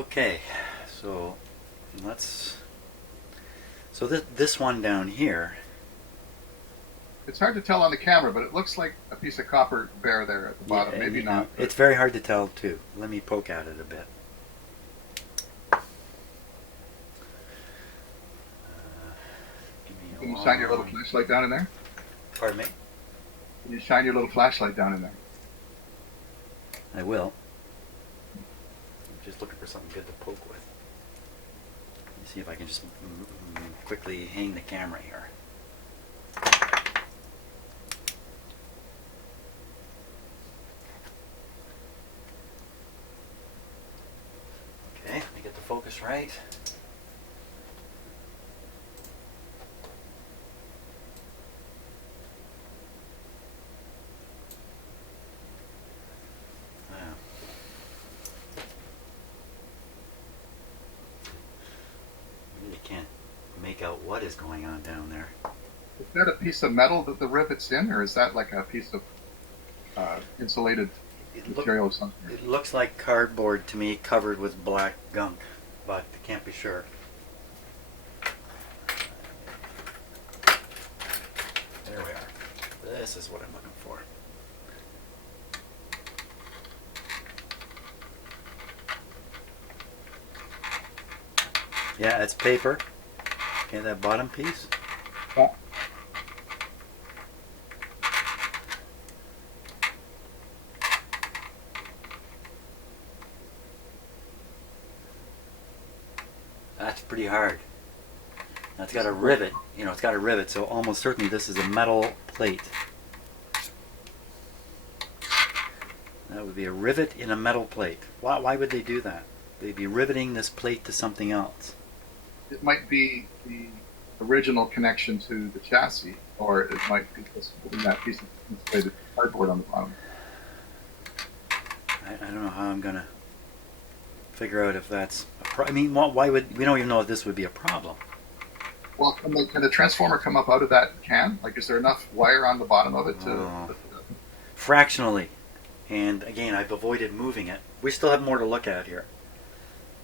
Okay, so let's. So this one down here. It's hard to tell on the camera, but it looks like a piece of copper bare there at the bottom. Yeah, Maybe not. it's very hard to tell too. Let me poke at it a bit. Give me Can a you shine your little long. flashlight down in there? Pardon me. Can you shine your little flashlight down in there? I will. I'm just looking for something good to poke with. Let me see if I can just quickly hang the camera here. Okay, let me get the focus right. Can't make out what is going on down there. Is that a piece of metal that the rivet's in, or is that like a piece of insulated material or something? It looks like cardboard to me, covered with black gunk, but I can't be sure. There we are. This is what I'm looking for. Yeah, it's paper. Okay, that bottom piece. Yeah. That's pretty hard. Now it's got a rivet. It's got a rivet, so almost certainly this is a metal plate. That would be a rivet in a metal plate. Why would they do that? They'd be riveting this plate to something else. It might be the original connection to the chassis, or it might be just putting that piece of insulated cardboard on the bottom. I don't know how I'm gonna figure out if that's I mean, why would we don't even know if this would be a problem. Well, can the transformer come up out of that can? Like, is there enough wire on the bottom of it to? Oh. Fractionally, and again, I've avoided moving it. We still have more to look at here.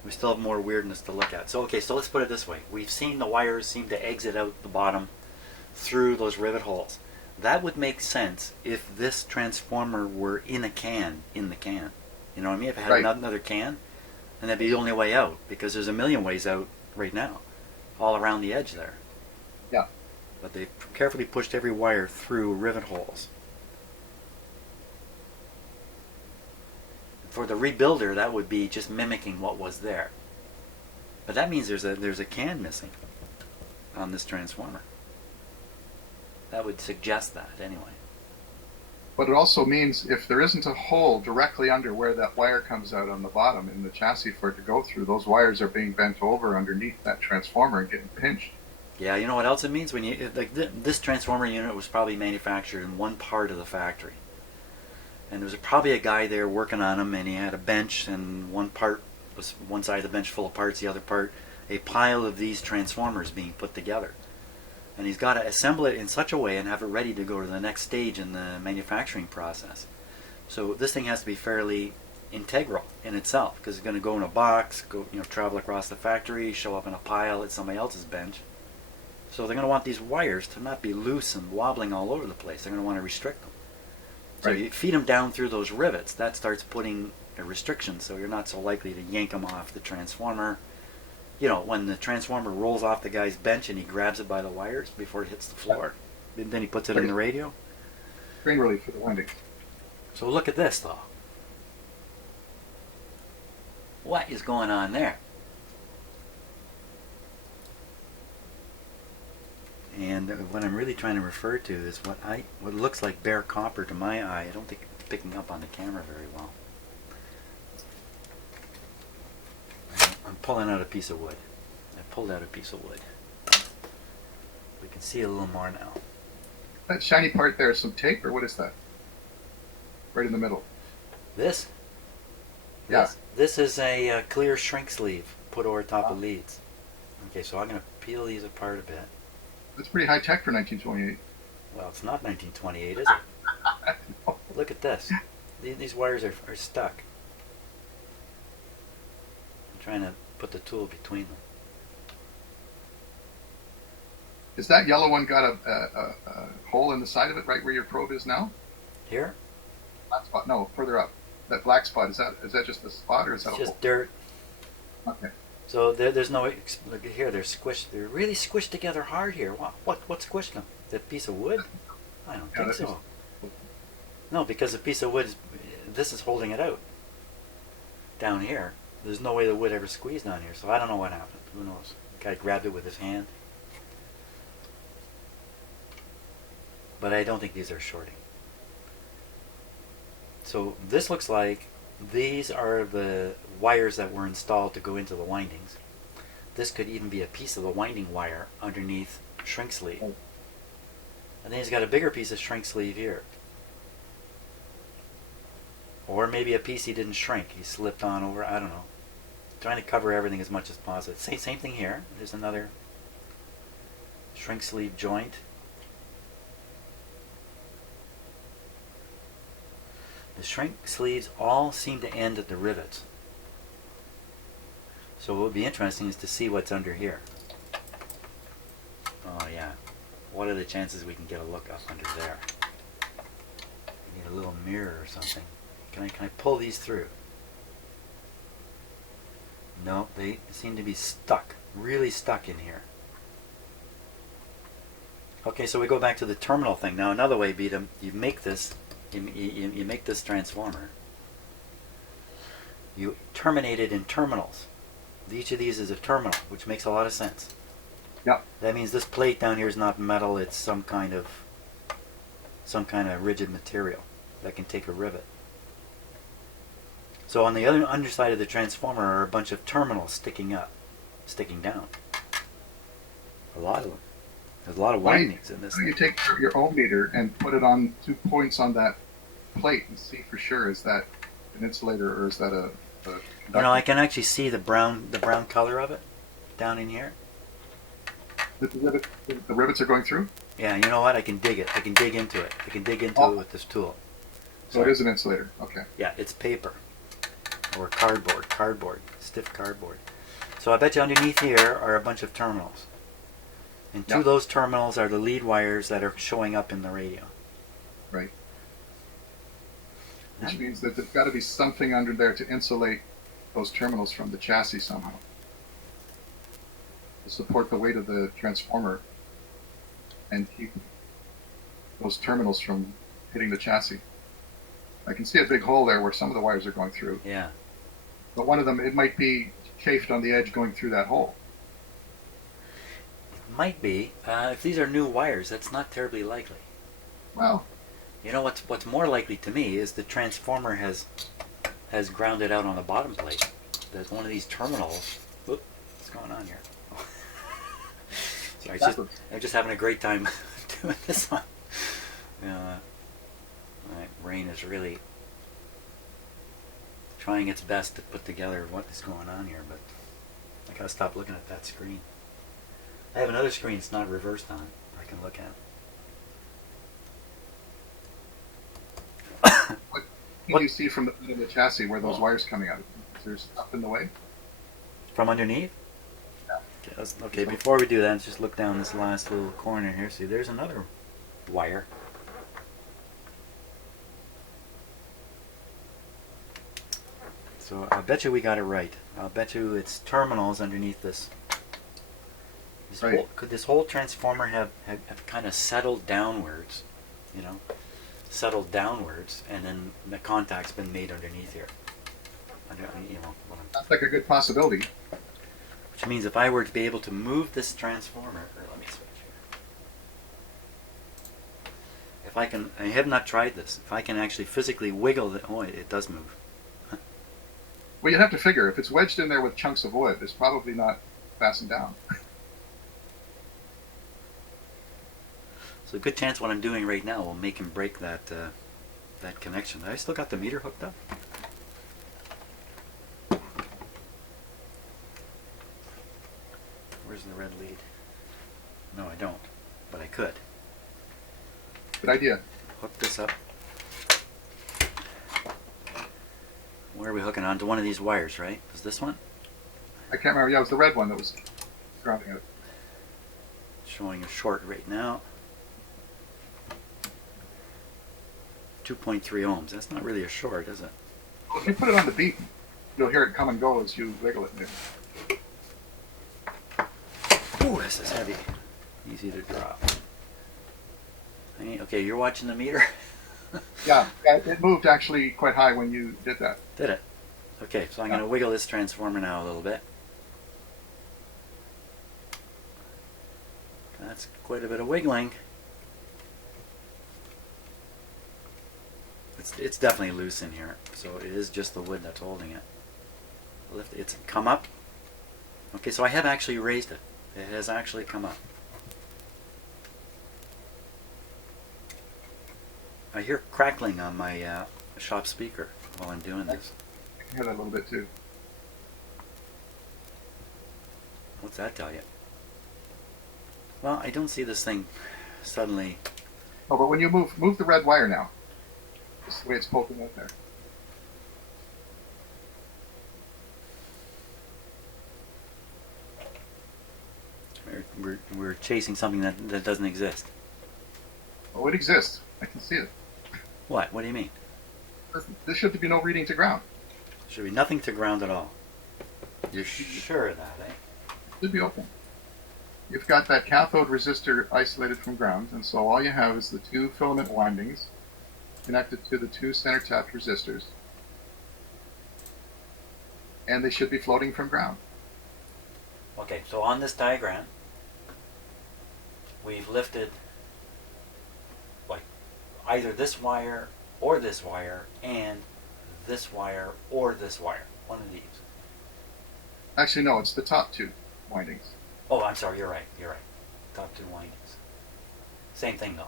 We still have more weirdness to look at. So okay, so let's put it this way. We've seen the wires seem to exit out the bottom through those rivet holes. That would make sense if this transformer were in a can, in the can. You know what I mean? If it had another can, and that'd be the only way out, because there's a million ways out right now, all around the edge there. Yeah. But they carefully pushed every wire through rivet holes. For the rebuilder, that would be just mimicking what was there. But that means there's a can missing on this transformer. That would suggest that anyway. But it also means if there isn't a hole directly under where that wire comes out on the bottom in the chassis for it to go through, those wires are being bent over underneath that transformer and getting pinched. Yeah, you know what else it means? When you this transformer unit was probably manufactured in one part of the factory. And there was probably a guy there working on them, and he had a bench, and one part was one side of the bench full of parts, the other part a pile of these transformers being put together. And he's got to assemble it in such a way and have it ready to go to the next stage in the manufacturing process. So this thing has to be fairly integral in itself, because it's going to go in a box, travel across the factory, show up in a pile at somebody else's bench. So they're going to want these wires to not be loose and wobbling all over the place. They're going to want to restrict them. So you feed them down through those rivets. That starts putting a restriction, so you're not so likely to yank them off the transformer. When the transformer rolls off the guy's bench and he grabs it by the wires before it hits the floor, then he puts it in the radio. Strain relief for the windings. So look at this, though. What is going on there? And what I'm really trying to refer to is what looks like bare copper to my eye. I don't think it's picking up on the camera very well. I'm pulling out a piece of wood. I pulled out a piece of wood. We can see a little more now. That shiny part there is some tape, or what is that? Right in the middle. This? Yeah. This is a clear shrink sleeve put over top of leads. Okay, so I'm going to peel these apart a bit. That's pretty high tech for 1928. Well, it's not 1928, is it? Look at this. These wires are stuck. trying to put the tool between them. Is that yellow one got a hole in the side of it, right where your probe is now? Here? Black spot? No, further up. That black spot, is that just a spot, or is that It's a just hole? dirt. Okay. So there's no, look here, they're squished. They're really squished together hard here. What squished them? That piece of wood? I don't think so. No, because the piece of wood, this is holding it out. Down here, there's no way the wood ever squeezed down here. So I don't know what happened. Who knows? The guy grabbed it with his hand. But I don't think these are shorting. So this looks like these are the wires that were installed to go into the windings. This could even be a piece of the winding wire underneath shrink sleeve. And then he's got a bigger piece of shrink sleeve here. Or maybe a piece he didn't shrink. He slipped on over, I don't know. Trying to cover everything as much as possible. Same thing here. There's another shrink sleeve joint. The shrink sleeves all seem to end at the rivets. So what would be interesting is to see what's under here. Oh yeah. What are the chances we can get a look up under there? We need a little mirror or something. Can I pull these through? No, they seem to be stuck. Really stuck in here. Okay, so we go back to the terminal thing. Now another way, Beatum, you make this you make this transformer. You terminate it in terminals. Each of these is a terminal, which makes a lot of sense. Yep. That means this plate down here is not metal, it's some kind of rigid material that can take a rivet. So on the other underside of the transformer are a bunch of terminals sticking down. A lot of them. There's a lot of windings in this Why don't thing. you take your ohm meter and put it on 2 points on that plate and see for sure, is that an insulator or is that a conductor? You know, I can actually see the brown color of it down in here. The rivets are going through? Yeah, you know what? I can dig it. I can dig into it. I can dig into it with this tool. So it is an insulator. Okay. Yeah, it's paper. Or cardboard, stiff cardboard. So I bet you underneath here are a bunch of terminals. And two of those terminals are the lead wires that are showing up in the radio. Right. Which means that there's got to be something under there to insulate those terminals from the chassis somehow. To support the weight of the transformer and keep those terminals from hitting the chassis. I can see a big hole there where some of the wires are going through. Yeah. But one of them, it might be chafed on the edge going through that hole. Might be. If these are new wires, that's not terribly likely. Well, you know what's more likely to me is the transformer has grounded out on the bottom plate. There's one of these terminals. Whoop, what's going on here? Sorry, I'm just having a great time doing this one. My brain is really trying its best to put together what is going on here, but I gotta stop looking at that screen. I have another screen that's not reversed on I can look at. What can you see from the end of the chassis where those wires coming out? Is there stuff in the way? From underneath? Yeah. Okay, before we do that, let's just look down this last little corner here. See, there's another wire. So I bet you we got it right. I'll bet you it's terminals underneath this. Could this whole transformer have kind of settled downwards, you know, and then the contact's been made underneath here? That's like a good possibility. Which means if I were to be able to move this transformer, let me switch here. If I can, I have not tried this. If I can actually physically wiggle it, it does move. Well, you have to figure if it's wedged in there with chunks of wood, it's probably not fastened down. So a good chance what I'm doing right now will make him break that connection. I still got the meter hooked up. Where's the red lead? No, I don't, but I could. Good idea. Hook this up. Where are we hooking on? To one of these wires, right? Is this one? I can't remember. Yeah, it was the red one that was grounding it. Showing a short right now. 2.3 ohms. That's not really a short, is it? Well, if you put it on the beat, you'll hear it come and go as you wiggle it. Maybe. Ooh, this is heavy. Easy to drop. Okay, you're watching the meter? Yeah, it moved actually quite high when you did that. Did it? Okay, so I'm going to wiggle this transformer now a little bit. That's quite a bit of wiggling. It's definitely loose in here, so it is just the wood that's holding it. Lift it's come up. Okay, so I have actually raised it. It has actually come up. I hear crackling on my shop speaker while I'm doing this. I can hear that a little bit too. What's that tell you? Well, I don't see this thing suddenly. Oh, but when you move the red wire now. Just the way it's poking out there. We're chasing something that doesn't exist. Oh, it exists. I can see it. What? What do you mean? There should be no reading to ground. There should be nothing to ground at all. You're sure of that, eh? It should be open. You've got that cathode resistor isolated from ground, and so all you have is the two filament windings connected to the two center tapped resistors, and they should be floating from ground. Okay, so on this diagram, we've lifted like either this wire or this wire and this wire or this wire. One of these. Actually, no, it's the top two windings. Oh, I'm sorry, you're right, you're right. Top two windings. Same thing though.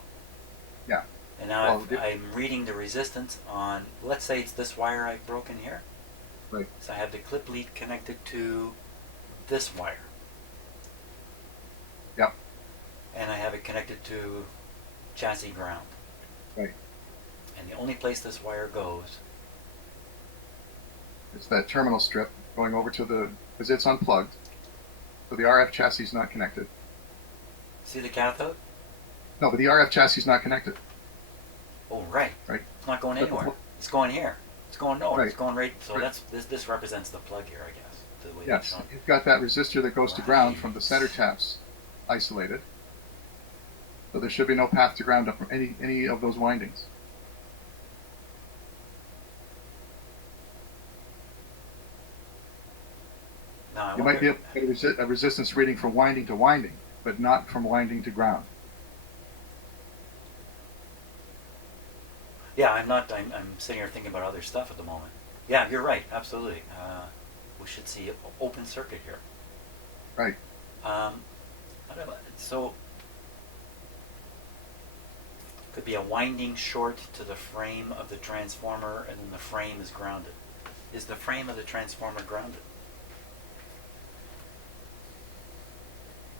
Yeah. And now Well, I'm reading the resistance on, let's say it's this wire I've broken here. Right. So I have the clip lead connected to this wire. Yep. And I have it connected to chassis ground. Right. And the only place this wire goes, It's that terminal strip going over to the, because it's unplugged, so the RF chassis is not connected. see the cathode? No, but the RF chassis is not connected. Oh, right. Right. It's not going But anywhere. It's going here. It's going nowhere. Right. It's going right. So Right. this represents the plug here, I guess. The way Yes, it's shown. you've got that resistor that goes to ground from the Right. center taps isolated. So there should be no path to ground up from any of those windings. Now, I You might be wonder- able to get a resistance reading from winding to winding, but not from winding to ground. Yeah, I'm sitting here thinking about other stuff at the moment. Yeah, you're right. Absolutely. We should see open circuit here. Right. So could be a winding short to the frame of the transformer, and then the frame is grounded. Is the frame of the transformer grounded?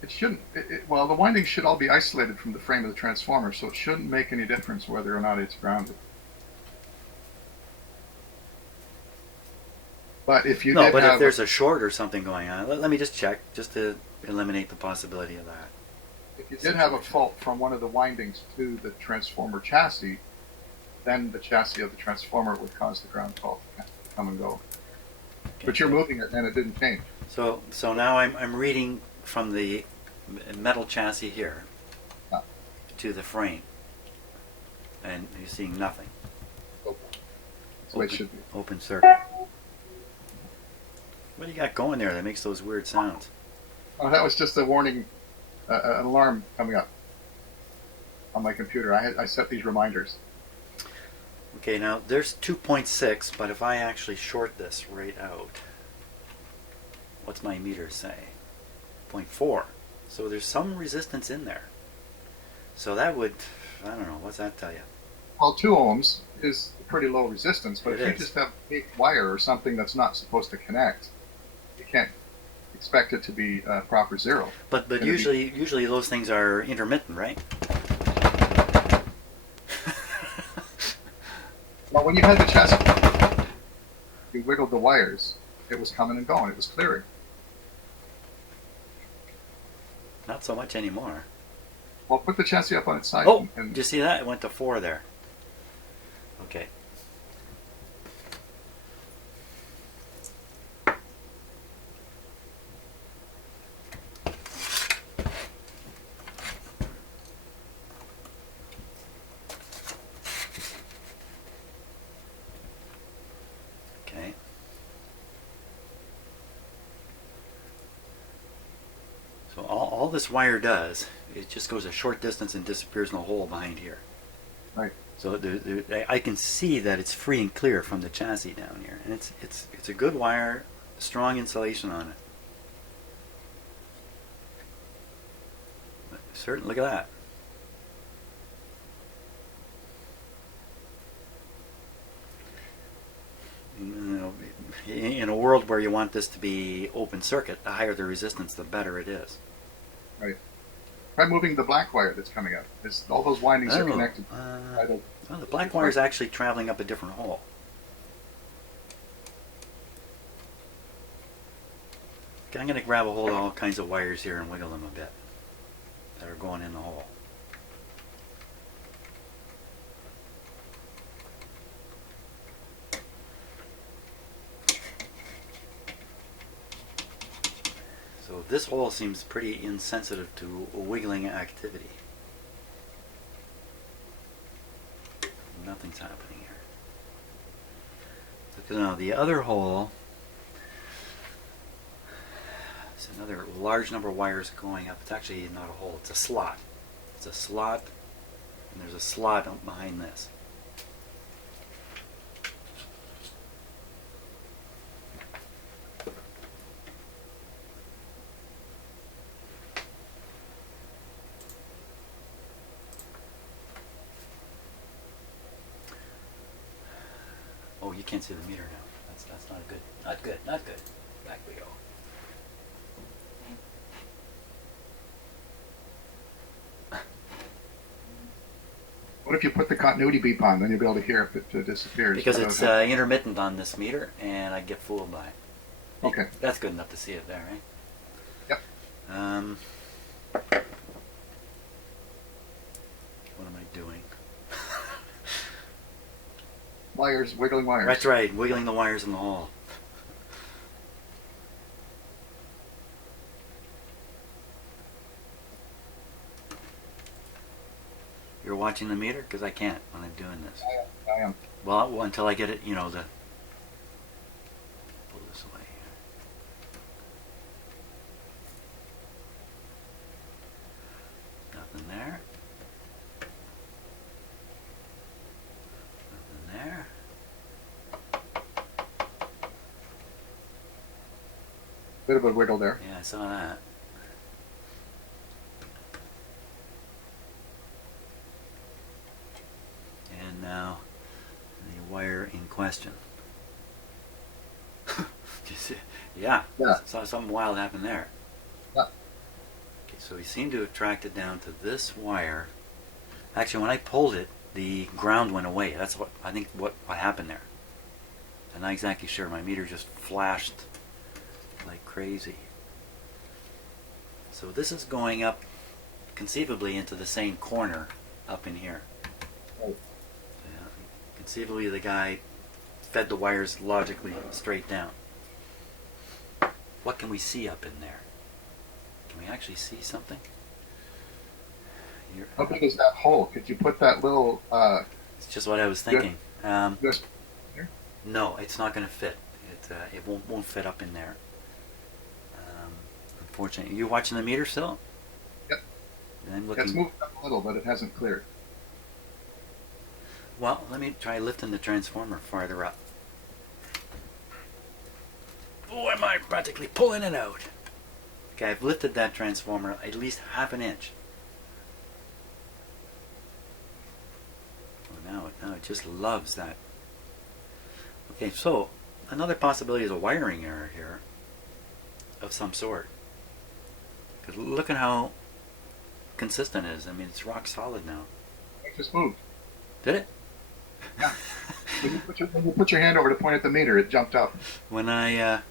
It shouldn't. Well, the windings should all be isolated from the frame of the transformer, so it shouldn't make any difference whether or not it's grounded. But if you No, did but have if there's a short or something going on, let me just check, just to eliminate the possibility of that. if you did have a fault from one of the windings to the transformer chassis, then the chassis of the transformer would cause the ground fault to come and go. Okay, But you're so- moving it, and it didn't change. So now I'm reading from the metal chassis here Yeah. to the frame, and you're seeing nothing. That's the way it should be. Open circuit. What do you got going there that makes those weird sounds? Oh, that was just a warning, an alarm coming up on my computer. I set these reminders. Okay, now there's 2.6, but if I actually short this right out, what's my meter say? 0.4. So there's some resistance in there. So that would, I don't know, what's that tell you? Well, 2 ohms is pretty low resistance, but It if you is. just have a wire or something that's not supposed to connect, you can't expect it to be proper zero. But Gonna be- usually those things are intermittent, right? Well, when you had the chassis, you wiggled the wires, it was coming and going, it was clearing. Not so much anymore. Well, put the chassis up on its side. Oh, And did you see that? It went to 4 there. Okay. Okay. So all this wire does, it just goes a short distance and disappears in a hole behind here. right. So I can see that it's free and clear from the chassis down here, and it's a good wire, strong insulation on it. Certain, look at that. You know, in a world where you want this to be open circuit, the higher the resistance, the better it is. Right. Try moving the black wire that's coming up. All those windings are connected. Well, the black wire is actually traveling up a different hole. Okay, I'm going to grab a hold of all kinds of wires here and wiggle them a bit that are going in the hole. So this hole seems pretty insensitive to wiggling activity. Nothing's happening here. Look at now the other hole. There's another large number of wires going up. It's actually not a hole, it's a slot. It's a slot, and there's a slot up behind this. Oh, you can't see the meter now. That's not good. Not good. Not good. Back we go. What if you put the continuity beep on? Then you'll be able to hear if it disappears. Because it's intermittent on this meter, and I get fooled by it. Okay. That's good enough to see it there, right? Yep. What am I doing? Wires, wiggling wires. That's right, wiggling the wires in the hole. You're watching the meter? Because I can't when I'm doing this. I am. Well, until I get it, you know, pull this away here. Nothing there. Nothing there. Bit of a wiggle there. Yeah, I saw that. And now the wire in question. You see? Yeah. Saw something wild happen there. Yeah. Okay, so we seem to have tracked it down to this wire. Actually, when I pulled it, the ground went away. That's what I think what happened there. I'm not exactly sure. My meter just flashed like crazy. So this is going up conceivably into the same corner up in here. Right. Yeah, conceivably the guy fed the wires logically straight down. What can we see up in there? Can we actually see something? How big is that hole? Could you put that little... It's just what I was thinking. This here? No, it's not going to fit. It won't fit up in there. Unfortunately. You watching the meter still? Yep. And I'm looking. It's moved up a little, but it hasn't cleared. Well, let me try lifting the transformer farther up. Oh, am I practically pulling it out? Okay, I've lifted that transformer at least half an inch. Oh, now it just loves that. Okay, so another possibility is a wiring error here of some sort. Because look at how consistent it is. I mean, it's rock solid now. It just moved. Did it? Yeah. When you put your hand over to point at the meter, it jumped up. When I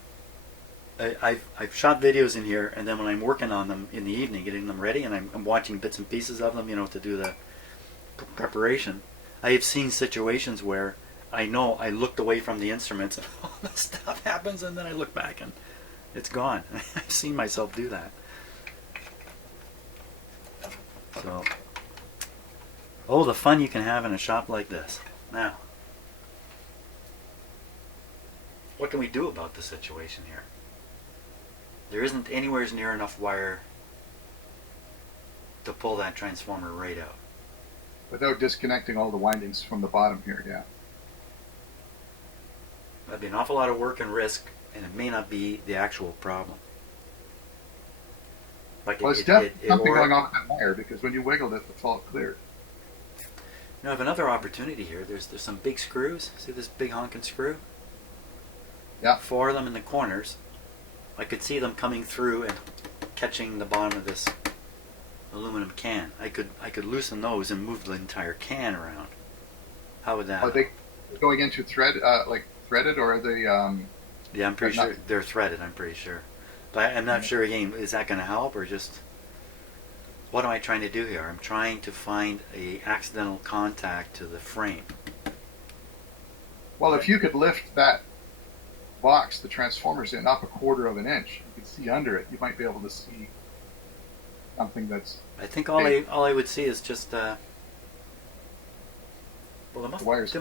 I've shot videos in here, and then when I'm working on them in the evening, getting them ready, and I'm watching bits and pieces of them, to do the preparation, I have seen situations where I know I looked away from the instruments and all this stuff happens, and then I look back and it's gone. I've seen myself do that. So, the fun you can have in a shop like this. Now, what can we do about the situation here? There isn't anywhere near enough wire to pull that transformer right out. Without disconnecting all the windings from the bottom here, yeah. That'd be an awful lot of work and risk, and it may not be the actual problem. Like Well, it's definitely something going on with that wire, because when you wiggled it, the fault cleared. I have another opportunity here. There's some big screws. See this big honking screw? Yeah. 4 of them in the corners. I could see them coming through and catching the bottom of this aluminum can. I could loosen those and move the entire can around. How would that? Are they going into like threaded, or are they? Yeah, I'm pretty sure they're threaded. I'm pretty sure, but I'm not sure. Again, is that going to help, or just what am I trying to do here? I'm trying to find a accidental contact to the frame. Well, if you could lift that box the transformer's in up 1/4 of an inch, you could see under it. You might be able to see something that's. I think all I would see is just there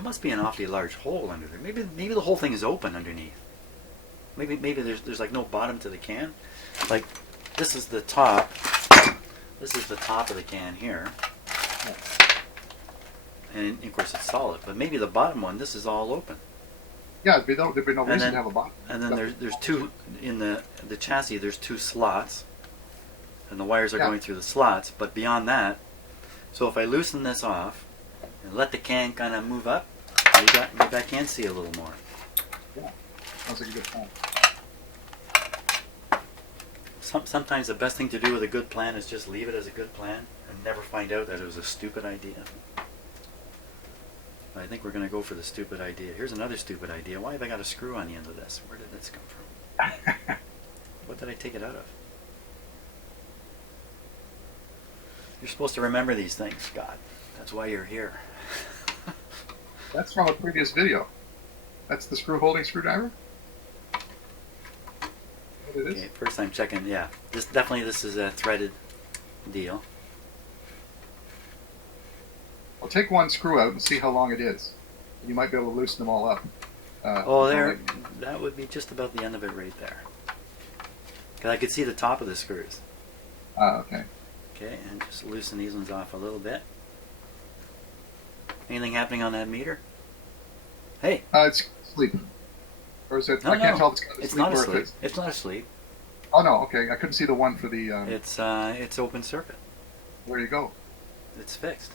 must be an awfully large hole under there. Maybe the whole thing is open underneath. Maybe there's like no bottom to the can. Like this is the top. This is the top of the can here. And of course it's solid, but maybe the bottom one, this is all open. Yeah, there'd be no reason to have a bottom. And then there's two in the chassis. There's 2 slots, and the wires are going through the slots. But beyond that, so if I loosen this off and let the can kind of move up, maybe I can see a little more. Yeah, sounds like a good plan. Sometimes the best thing to do with a good plan is just leave it as a good plan and never find out that it was a stupid idea. I think we're going to go for the stupid idea. Here's another stupid idea. Why have I got a screw on the end of this? Where did this come from? What did I take it out of? You're supposed to remember these things, God. That's why you're here. That's from a previous video. That's the screw holding screwdriver? What it is? Okay, first I'm checking, yeah. This is a threaded deal. Well, take one screw out and see how long it is. You might be able to loosen them all up. That would be just about the end of it right there. Because I could see the top of the screws. Okay. Okay, and just loosen these ones off a little bit. Anything happening on that meter? Hey! It's asleep. Or is it? No, I can't tell if it's it's asleep not or asleep. if it's. It's not asleep. Oh no, okay. I couldn't see the one for the. It's open circuit. There you go. It's fixed.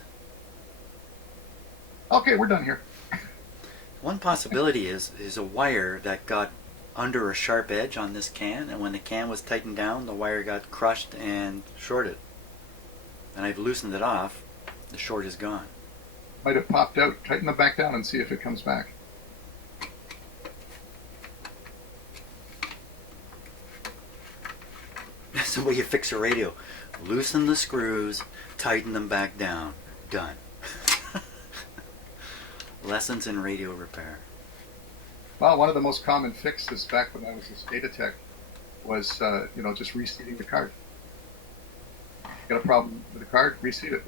Okay, we're done here. One possibility is a wire that got under a sharp edge on this can, and when the can was tightened down, the wire got crushed and shorted. And I've loosened it off. The short is gone. Might have popped out. Tighten them back down and see if it comes back. That's the way you fix a radio. Loosen the screws, tighten them back down. Done. Lessons in radio repair. Well, one of the most common fixes back when I was a data tech was, just reseating the card. Got a problem with the card? Reseat it.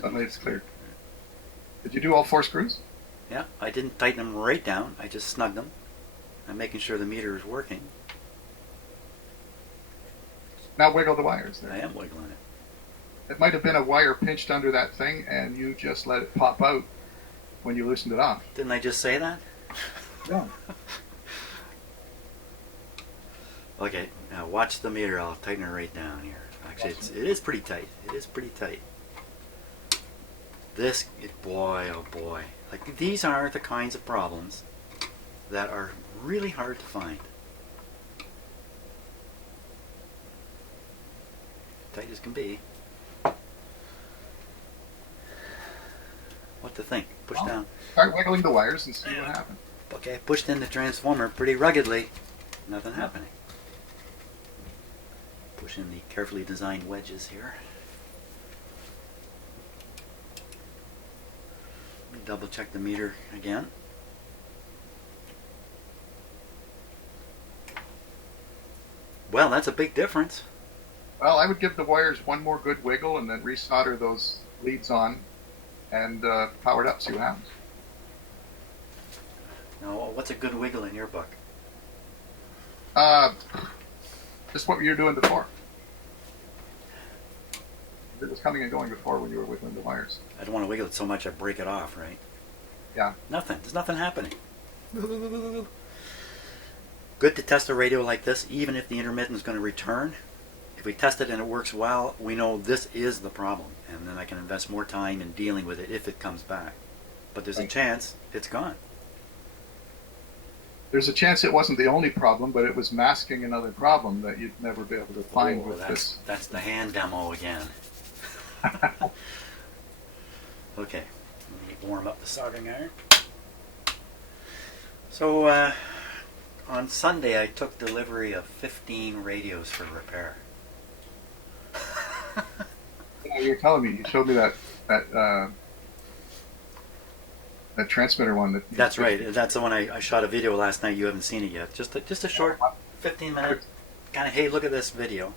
Suddenly it's cleared. Did you do all 4 screws? Yeah, I didn't tighten them right down. I just snugged them. I'm making sure the meter is working. Now wiggle the wires there. I am wiggling it. It might have been a wire pinched under that thing and you just let it pop out when you loosened it off. Didn't I just say that? Yeah. Okay, now watch the meter. I'll tighten it right down here. Actually, it is pretty tight. It is pretty tight. Boy, oh boy. Like, these are the kinds of problems that are really hard to find. Tight as can be. What to think? Push down. Start wiggling the wires and see what happens. Okay, I pushed in the transformer pretty ruggedly. Nothing happening. Push in the carefully designed wedges here. Let me double check the meter again. Well, that's a big difference. Well, I would give the wires one more good wiggle and then resolder those leads on and power it up, see what happens. Now, what's a good wiggle in your book? Just what you were doing before. It was coming and going before when you were wiggling the wires. I don't want to wiggle it so much I break it off, right? Yeah. Nothing. There's nothing happening. Good to test a radio like this, even if the intermittent is going to return. If we test it and it works well, we know this is the problem, and then I can invest more time in dealing with it if it comes back. But there's a chance it's gone. There's a chance it wasn't the only problem, but it was masking another problem that you'd never be able to find with this. That's the hand demo again. Okay, let me warm up the soldering iron. So on Sunday I took delivery of 15 radios for repair. Yeah, you were telling me, you showed me that transmitter one. That's right. That's the one I shot a video last night. You haven't seen it yet. Just a short 15-minute kind of, hey, look at this video.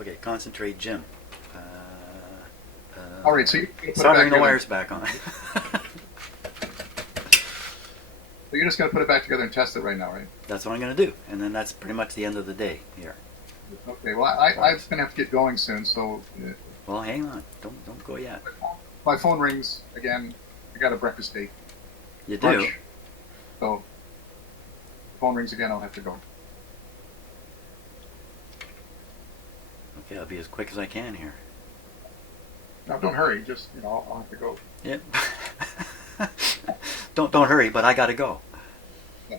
Okay, concentrate, Jim. All right, so you put soldering the together. wires back on. So you're just going to put it back together and test it right now, right? That's what I'm going to do, and then that's pretty much the end of the day here. Okay. Well, I'm going to have to get going soon, so. Well, hang on. Don't go yet. My phone rings again. I got a breakfast date. You do? Lunch. So, phone rings again. I'll have to go. Okay, I'll be as quick as I can here. Now, don't hurry. Just I'll have to go. Yep. Don't hurry, but I gotta go. Yeah.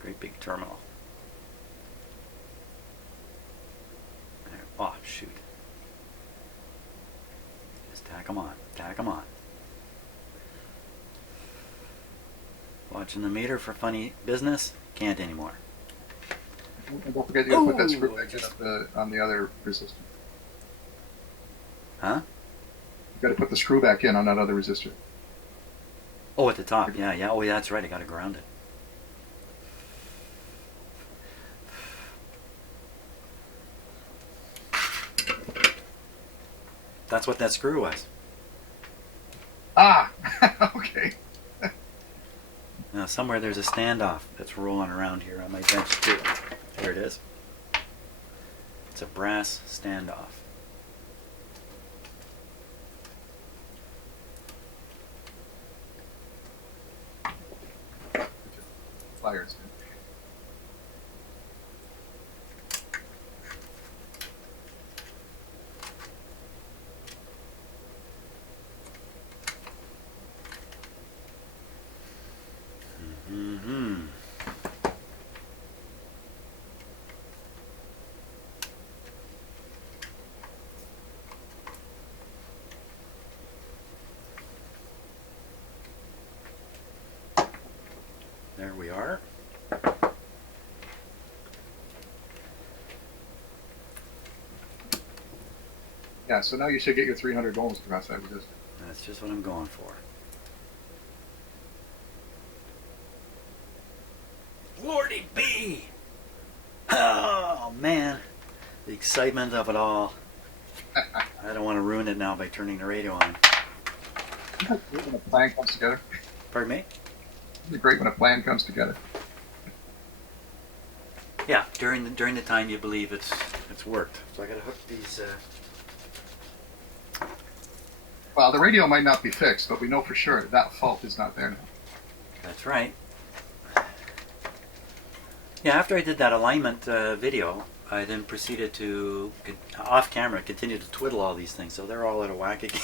Great big terminal. There. Oh, shoot. Just tack them on. Tack them on. Watching the meter for funny business? Can't anymore. And don't forget you got to put that screw back in on the other resistor. Huh? You got to put the screw back in on that other resistor. Oh, at the top. Yeah. Oh, yeah, that's right. I gotta ground it. That's what that screw was. Ah! Okay. Now, somewhere there's a standoff that's rolling around here on my bench, too. There it is. It's a brass standoff. Pliers. Mm-hmm. There we are. Yeah, so now you should get your 300 ohms across that resistor. That's just what I'm going for. Lordy B! Oh, man. The excitement of it all. I don't want to ruin it now by turning the radio on. Isn't it great when a plan comes together? Pardon me? Isn't it great when a plan comes together? Yeah, during the time you believe it's worked. So I got to hook these. Well, the radio might not be fixed, but we know for sure that fault is not there now. That's right. Yeah, after I did that alignment video, I then proceeded to, off camera, continue to twiddle all these things, so they're all out of whack again.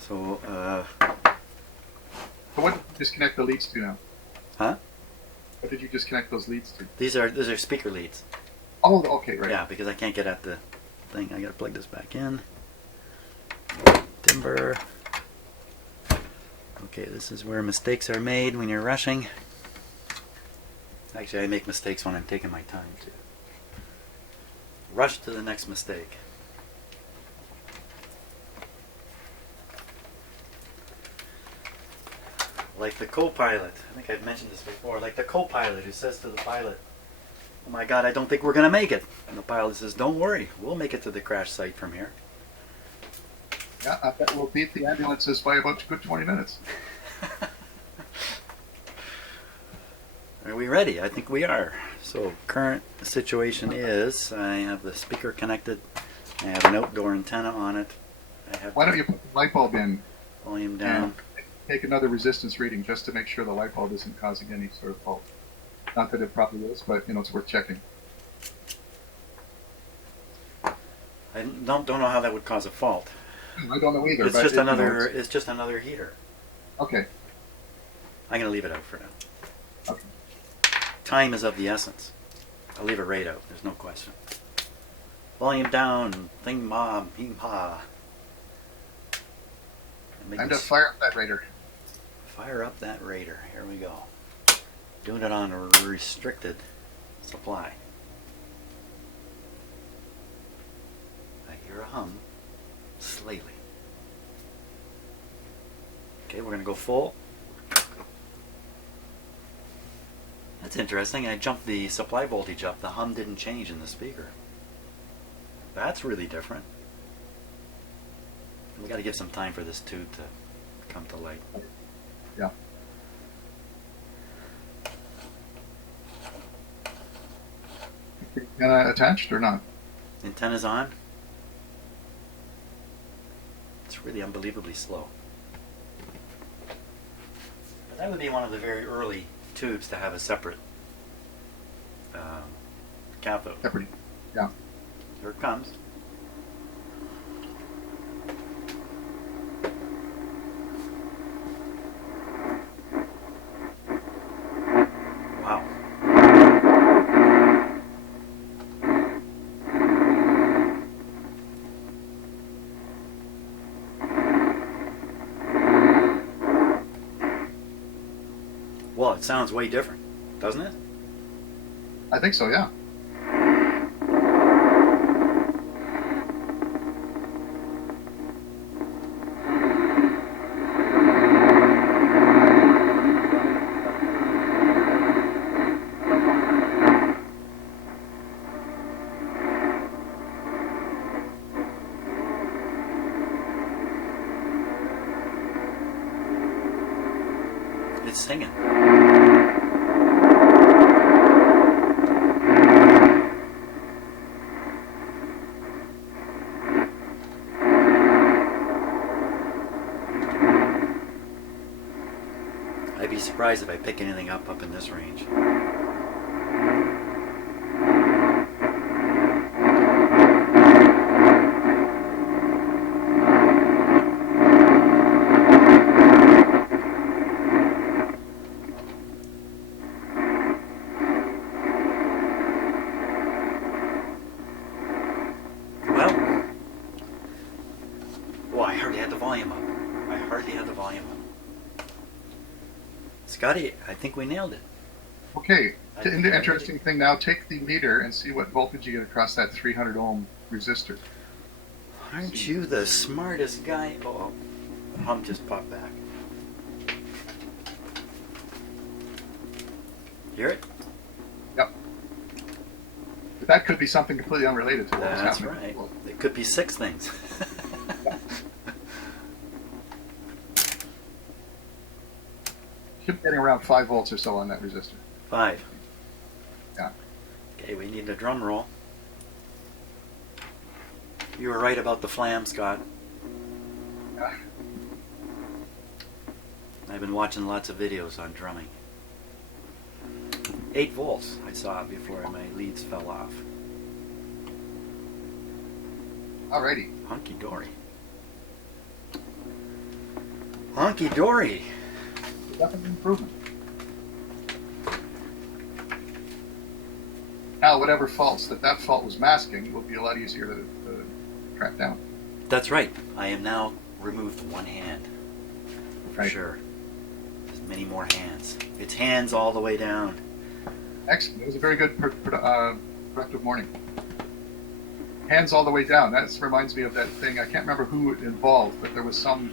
So, So what did you disconnect the leads to now? huh? What did you disconnect those leads to? These are speaker leads. Oh, okay, right. Yeah, because I can't get at the thing. I gotta plug this back in. Timber. Okay, this is where mistakes are made when you're rushing. Actually, I make mistakes when I'm taking my time to rush to the next mistake. Like the co-pilot, I think I've mentioned this before, like the co-pilot who says to the pilot, "Oh my God, I don't think we're going to make it." And the pilot says, "Don't worry, we'll make it to the crash site from here." Yeah, I bet we'll beat the ambulances by about a good 20 minutes. Are we ready? I think we are. So current situation is I have the speaker connected. I have an outdoor antenna on it. I have Why don't you put the light bulb in volume down. and take another resistance reading just to make sure the light bulb isn't causing any sort of fault. Not that it probably is, but it's worth checking. I don't know how that would cause a fault. I don't know either. It's but just another. it's- It's just another heater. Okay. I'm gonna leave it out for now. Okay. Time is of the essence. I'll leave it right out. There's no question. Volume down. Thing ma hee ha. Time to fire up that radar. Fire up that radar. Here we go. Doing it on a restricted supply. I hear a hum. Slightly. Okay, we're going to go full. That's interesting. I jumped the supply voltage up. The hum didn't change in the speaker. That's really different. We got to give some time for this tube to come to light. Yeah. Attached or not? Antenna's on. It's really unbelievably slow. But that would be one of the very early tubes to have a separate cathode. Separate. Yeah. Here it comes. Wow. Well, it sounds way different, doesn't it? I think so, yeah. It's singing. I'd be surprised if I pick anything up in this range. Well, I hardly had the volume up. Scotty, I think we nailed it. Okay. The interesting thing now, take the meter and see what voltage you get across that 300 ohm resistor. Aren't you the smartest guy? Oh, the hum just popped back. Hear it? Yep. But that could be something completely unrelated to what was That's happening. right. It could be 6 things. Should be getting around 5 volts or so on that resistor. 5. Yeah. Okay, we need a drum roll. You were right about the flam, Scott. Yeah. I've been watching lots of videos on drumming. 8 volts I saw before my leads fell off. Alrighty. Hunky dory. Hunky dory. Definitely improvement. Now, whatever faults that fault was masking will be a lot easier to track down. That's right. I am now removed one hand. For Right. sure. many more hands. It's hands all the way down. Excellent. It was a very good, productive morning. Hands all the way down. That reminds me of that thing. I can't remember who it involved, but there was some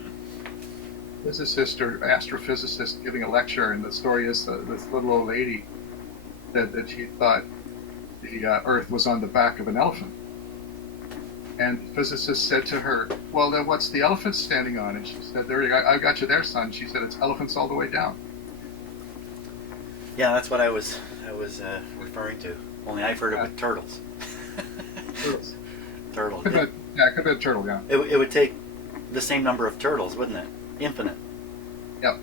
physicist or astrophysicist giving a lecture, and the story is this little old lady said that she thought the Earth was on the back of an elephant. And the physicist said to her, well, then what's the elephant standing on? And she said, there, I got you there, son. She said, it's elephants all the way down. Yeah, that's what I was referring to. Only I've heard it with turtles. Turtles. Turtle. Yeah, it could have been a turtle, yeah. It would take the same number of turtles, wouldn't it? Infinite. Yep.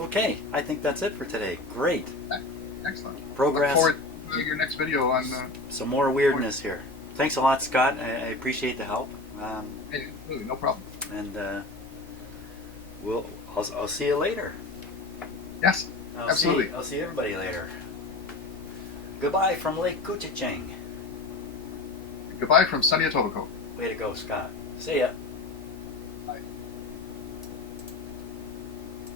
Okay, I think that's it for today. Great. Excellent. Progress. Look forward to your next video on... some more weirdness here. Thanks a lot, Scott. I appreciate the help. Hey, really, no problem. And I'll see you later. Yes, absolutely. I'll see everybody later. Goodbye from Lake Kuchicheng. Goodbye from sunny Etobicoke. Way to go, Scott. See ya. Bye.